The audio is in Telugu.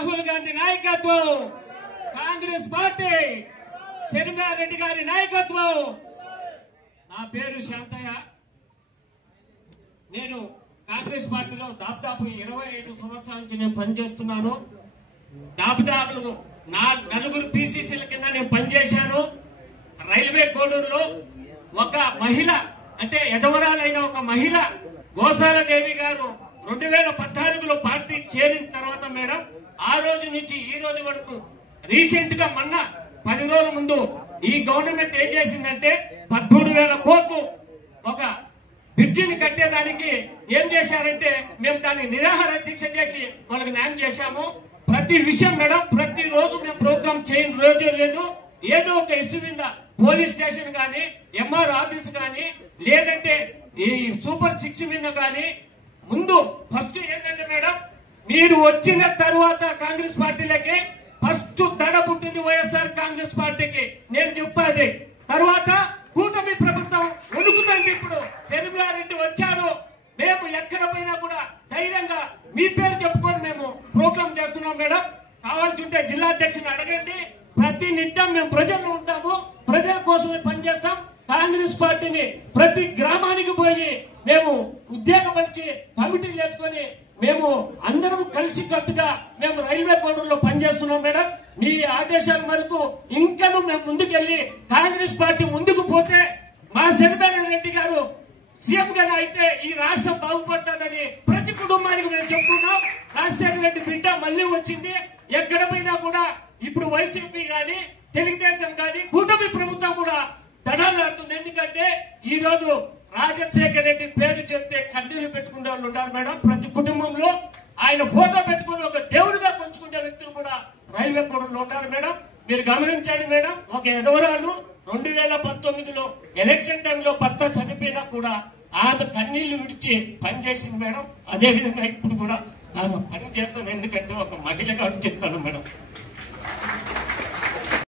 రాహుల్ గాంధీ నాయకత్వం, కాంగ్రెస్ పార్టీ, శర్మారెడ్డి గారి నాయకత్వం. నా పేరు శాంతయ్య. నేను కాంగ్రెస్ పార్టీలో దాదాపు 25 సంవత్సరాల నుంచి నేను పనిచేస్తున్నాను. దాదాపు 4 PCCల కింద నేను పనిచేశాను. రైల్వే కోడూరులో ఒక మహిళ, అంటే ఎదవరాలైన ఒక మహిళ గోసాలదేవి గారు 2014లో పార్టీ చేరిన తర్వాత మేడం, ఆ రోజు నుంచి ఈ రోజు వరకు రీసెంట్ గా మొన్న 10 రోజుల ముందు ఈ గవర్నమెంట్ ఏం చేసిందంటే 13,000 కోట్లు ఒక బ్రిడ్జిని కట్టేదానికి ఏం చేశారంటే మేము దాన్ని నిరాహార దీక్ష చేసి వాళ్ళకి న్యాయం చేశాము. ప్రతి విషయం మేడం, ప్రతి రోజు మేము ప్రోగ్రామ్ చేయని రోజు లేదు. ఏదో ఒక ఇష్యూ మీద పోలీస్ స్టేషన్ గానీ, MR ఆఫీస్ గానీ, లేదంటే ఈ సూపర్ 6 మీద గానీ, ముందు ఫస్ట్ ఏంటంటే మేడం, మీరు వచ్చిన తర్వాత కాంగ్రెస్ పార్టీలకి ఫస్ట్ దడ పుట్టింది వైఎస్ఆర్ కాంగ్రెస్ పార్టీకి. నేను చెప్తాది తర్వాత కూటమి ప్రభుత్వం ఉనుకుతుంది. ఇప్పుడు శర్మిలారెడ్డి వచ్చారు, మేము ఎక్కడ పోయినా కూడా ధైర్యంగా మీ పేరు చెప్పుకొని మేము ప్రోగ్రామ్ చేస్తున్నాం మేడం. కావాల్సి ఉంటే జిల్లా అధ్యక్షుని అడగండి. ప్రతి నిత్యం మేము ప్రజల్లో ఉంటాము, ప్రజల కోసమే పనిచేస్తాం. కాంగ్రెస్ పార్టీని ప్రతి గ్రామానికి పోయి మేము ఉద్యోగపరిచి కమిటీలు వేసుకొని మేము అందరం కలిసి కట్టుగా మేము రైల్వే కోడూరులో పనిచేస్తున్నాం మేడం. మీ ఆదేశాల మేరకు ఇంకా మేము ముందుకెళ్లి కాంగ్రెస్ పార్టీ ముందుకు పోతే మా శర్మిలారెడ్డి గారు సీఎం గా అయితే ఈ రాష్ట్రం బాగుపడుతుందని ప్రతి కుటుంబానికి మేము చెప్తున్నాం. రాజశేఖర రెడ్డి బిడ్డ మళ్ళీ వచ్చింది. ఎక్కడ పోయినా కూడా ఇప్పుడు వైసీపీ గాని, తెలుగుదేశం గాని, కూటమి ప్రభుత్వం కూడా దడాలాడుతుంది. ఎందుకంటే ఈ రోజు రాజశేఖర రెడ్డి పేరు చెప్తే కన్నీళ్లు పెట్టుకునే వాళ్ళు ఉన్నారు మేడం. ప్రతి కుటుంబంలో ఆయన ఫోటో పెట్టుకుని ఒక దేవుడిగా పంచుకునే వ్యక్తులు కూడా రైల్వే కోడూరులో ఉన్నారు మేడం. మీరు గమనించండి మేడం, ఒక ఎదవరాలు 2019లో ఎలక్షన్ టైంలో భర్త చనిపోయినా కూడా ఆమె కన్నీళ్లు విడిచి పనిచేసింది మేడం. అదే విధంగా ఇప్పుడు కూడా ఆమె పని చేస్తాను, ఎందుకంటే ఒక మహిళగా చెప్తాను మేడం.